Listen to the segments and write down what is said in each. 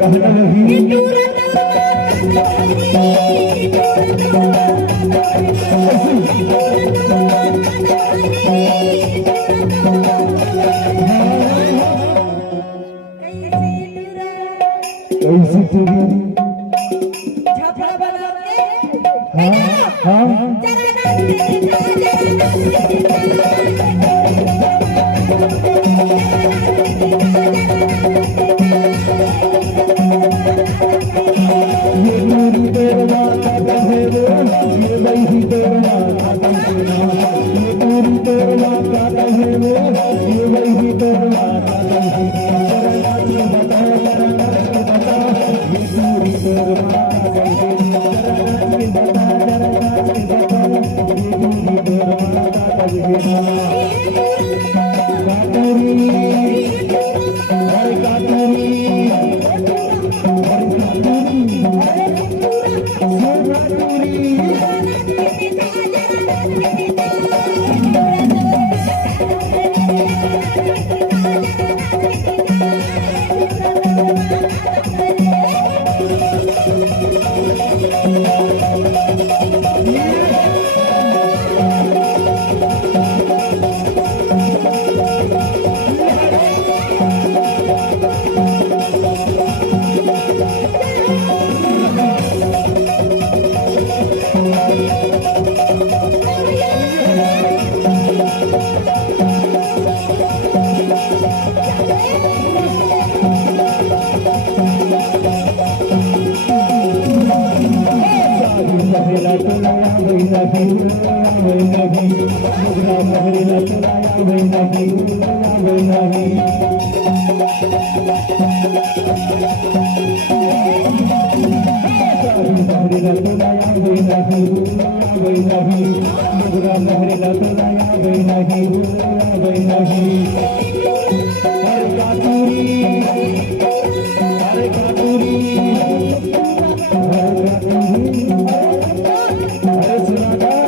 कहना नहीं कैसी तेरी झापड़ा बना के हाँ हाँ ये नूरी तेरा नाता है वो ये वही तेरा नाता है ये नूरी तेरा नाता है वो ये वही तेरा नाता है जरा तू बता ये नूरी तेरा नाता है जरा तू बता ये नूरी तेरा नाता है काटूरी हरे काटूरी महरेला चलाया वही नहीं वही नहीं मुगला महरेला चलाया वही नहीं वही नहीं महरेला चलाया वही नहीं वही नहीं मुगला महरेला चलाया वही नहीं वही नहीं हरे काटूरी हरे काटूरी हरे काटूरी हरे सुनागा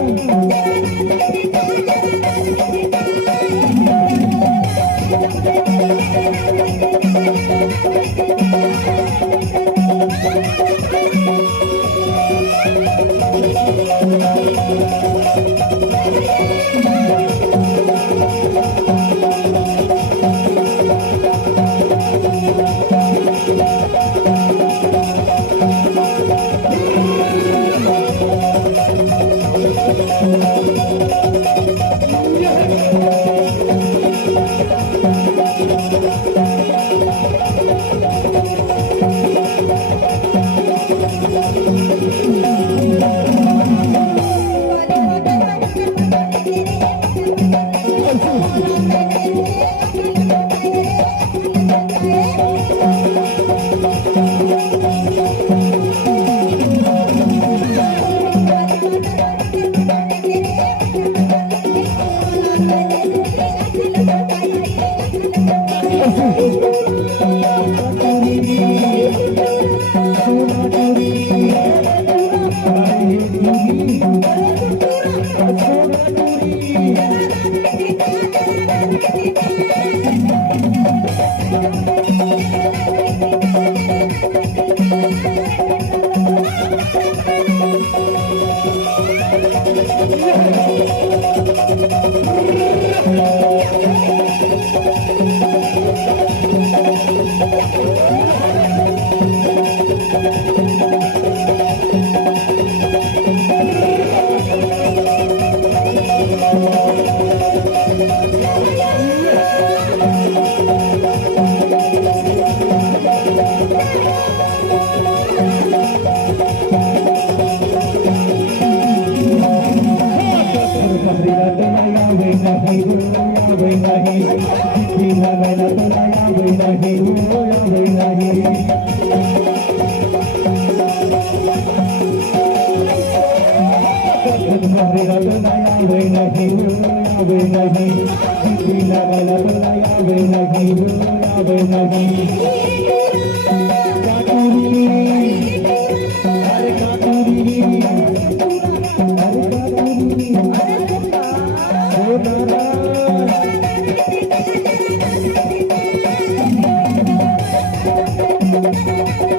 Thank you.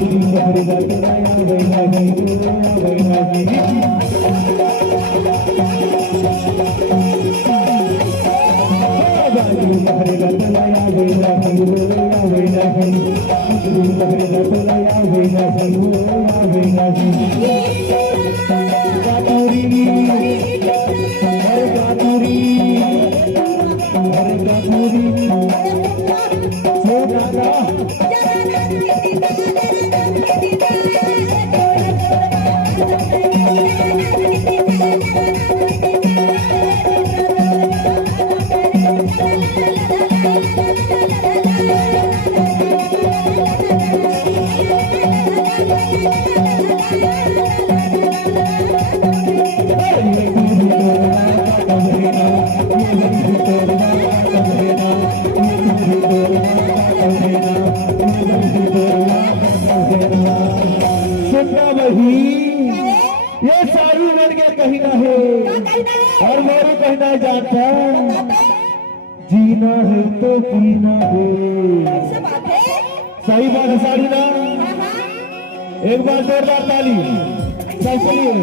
बहरे बतलाया वैना ही वैना ही बहरे बतलाया वैना ही वैना ही बहरे बतलाया वैना ही वैना ही कातुरी हर कातुरी हर कातुरी हो दादा सुनना वही ये सारू बन के कहीं ना है और मेरे कहना जानता जीना है तो जीना है सही बात है सारी ना एक बार जोरदार ताली सब सुनिए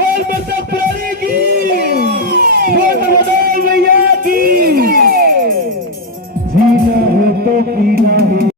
बोल बच्चा पुरानी की बोल बदल भैया की जीना है तो जीना है